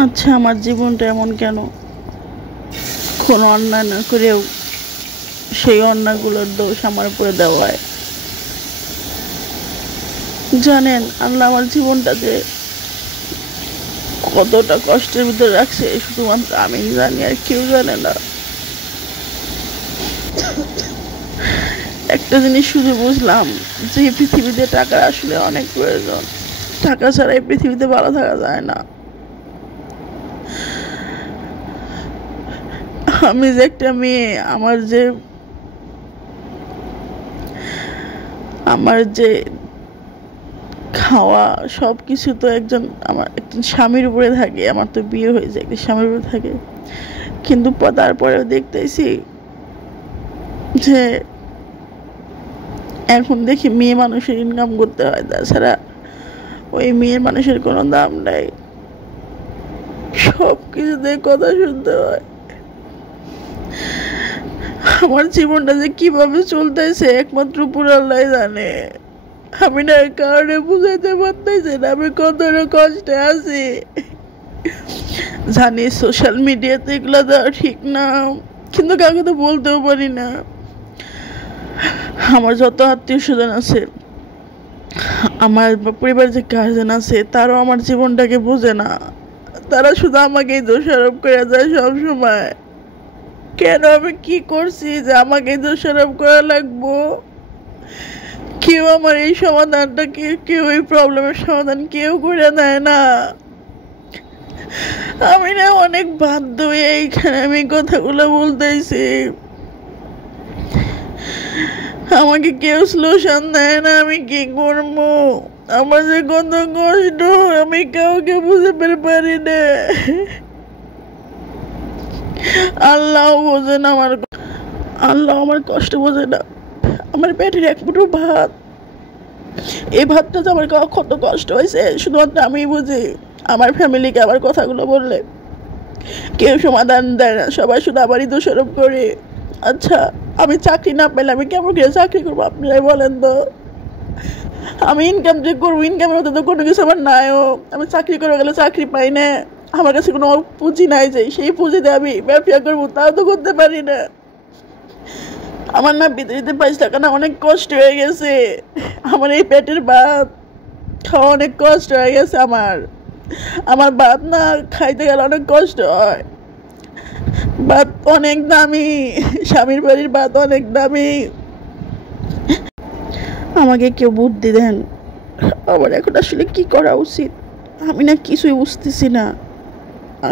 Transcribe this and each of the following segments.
আচ্ছা, আমার জীবনটা এমন কেন? কোনো অন্যায় না করেও সেই অন্যায়গুলোর দোষ আমার উপরে দেওয়া হয়। জানেন, আল্লাহ আমার জীবনটা যে কতটা কষ্টের ভিতরে রাখছে শুধুমাত্র আমি জানি, আর কেউ জানে না। একটা জিনিস শুধু বুঝলাম যে পৃথিবীতে টাকার আসলে অনেক প্রয়োজন। টাকা ছাড়া এই পৃথিবীতে ভালো থাকা যায় না। আমি যে একটা মেয়ে, আমার যে খাওয়া সব কিছু তো আমার একজন স্বামীর উপরে থাকে। আমার তো বিয়ে হয়েছে, একটা স্বামীর উপরে থাকে। কিন্তু তারপরেও দেখতেছি যে এখন দেখি মেয়ে মানুষের ইনকাম করতে হয়, তাছাড়া ওই মেয়ের মানুষের কোনো দাম নাই। সব কিছুতে কথা শুনতে হয়। আমার জীবনটা যে কিভাবে চলতেছে একমাত্র উপর আল্লাহ জানে। আমি না কারণে বুঝাইতে পারতেছি না আমি কতটা কষ্টে আছি। জানি সোশ্যাল মিডিয়াতে এগুলো দেওয়া ঠিক না, কিন্তু কাউকে তো বলতেও পারি না। আমার যত আত্মীয় স্বজন আছে, আমার পরিবারের যে গার্জেন আছে, তারাও আমার জীবনটাকে বোঝে না। তারা শুধু আমাকেই দোষারোপ করে যায় সব সময়। কেন, আমি কি করছি যে আমাকে দোষারোপ করা লাগবো? কেউ আমার এই সমাধানটা, কেউ এই প্রবলেমের সমাধান কেউ করে দেয় না। আমি না অনেক বাধ্য হয়ে এইখানে আমি কথাগুলো বলতেছি। আমাকে কেউ সলিউশন দেয় না, আমি কি করবো? আমার যে কত কষ্ট আমি কাউকে বুঝতে পারি না। আল্লাহ বোঝে না আল্লাহ আমার কষ্ট বোঝে না। আমার পেটের এক মুঠো ভাত, এই ভাতটা যে আমার কত কষ্ট হয়েছে শুধুমাত্র আমিই বুঝি। আমার ফ্যামিলিকে আমার কথাগুলো বললে কেউ সমাধান দেয় না, সবাই শুধু আমারই দোষারোপ করে। আচ্ছা, আমি চাকরি না পেলে আমি কেমন করে চাকরি করবো আপনারাই বলেন তো? আমি ইনকাম যে করবো, ইনকামের মধ্যে তো কোনো কিছু আমার নাইও। আমি চাকরি করে গেলে চাকরি পাই না, আমার কাছে কোনো পুঁজি নাই যে সেই পুঁজিতে আমি ব্যবসা করবো, তাও তো করতে পারি না। আমার না পৃথিবীতে 5 টাকা না অনেক কষ্ট হয়ে গেছে। আমার এই পেটের ভাত খাওয়া অনেক কষ্ট হয়ে গেছে। আমার ভাত না খাইতে গেলে অনেক কষ্ট হয়। ভাত অনেক দামি, স্বামীর বাড়ির ভাত অনেক দামি। আমাকে কেউ বুদ্ধি দেন, আমার এখন আসলে কি করা উচিত? আমি না কিছুই বুঝতেছি না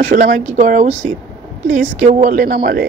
আসলে আমার কি করা উচিত। প্লিজ কেউ বলেন আমারে।